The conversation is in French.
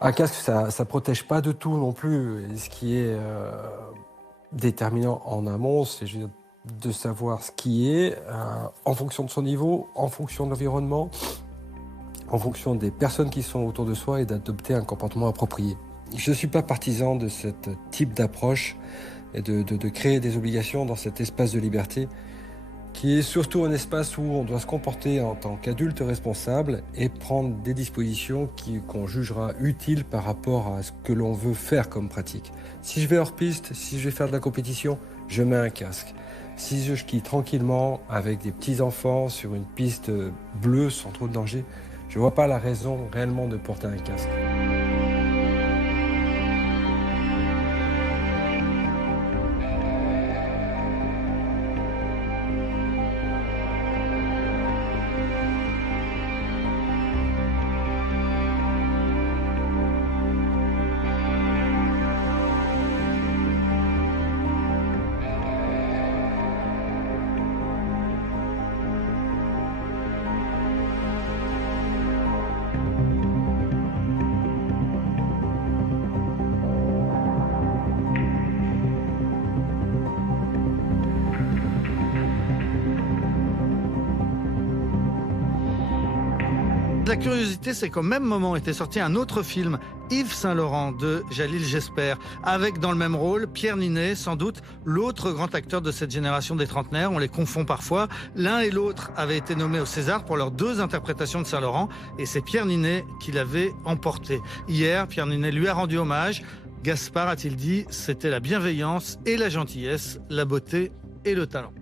Un casque, ça protège pas de tout non plus. Et ce qui est déterminant en amont, c'est de savoir ce qui est, en fonction de son niveau, en fonction de l'environnement, en fonction des personnes qui sont autour de soi et d'adopter un comportement approprié. Je ne suis pas partisan de ce type d'approche et de créer des obligations dans cet espace de liberté qui est surtout un espace où on doit se comporter en tant qu'adulte responsable et prendre des dispositions qu'on jugera utiles par rapport à ce que l'on veut faire comme pratique. Si je vais hors piste, si je vais faire de la compétition, je mets un casque. Si je skie tranquillement avec des petits-enfants sur une piste bleue sans trop de danger, je ne vois pas la raison réellement de porter un casque. La curiosité, c'est qu'au même moment était sorti un autre film, Yves Saint-Laurent, de Jalil Jesper, avec dans le même rôle Pierre Ninet, sans doute l'autre grand acteur de cette génération des trentenaires. On les confond parfois. L'un et l'autre avaient été nommés au César pour leurs 2 interprétations de Saint-Laurent, et c'est Pierre Ninet qui l'avait emporté. Hier, Pierre Ninet lui a rendu hommage. Gaspard, a-t-il dit, c'était la bienveillance et la gentillesse, la beauté et le talent.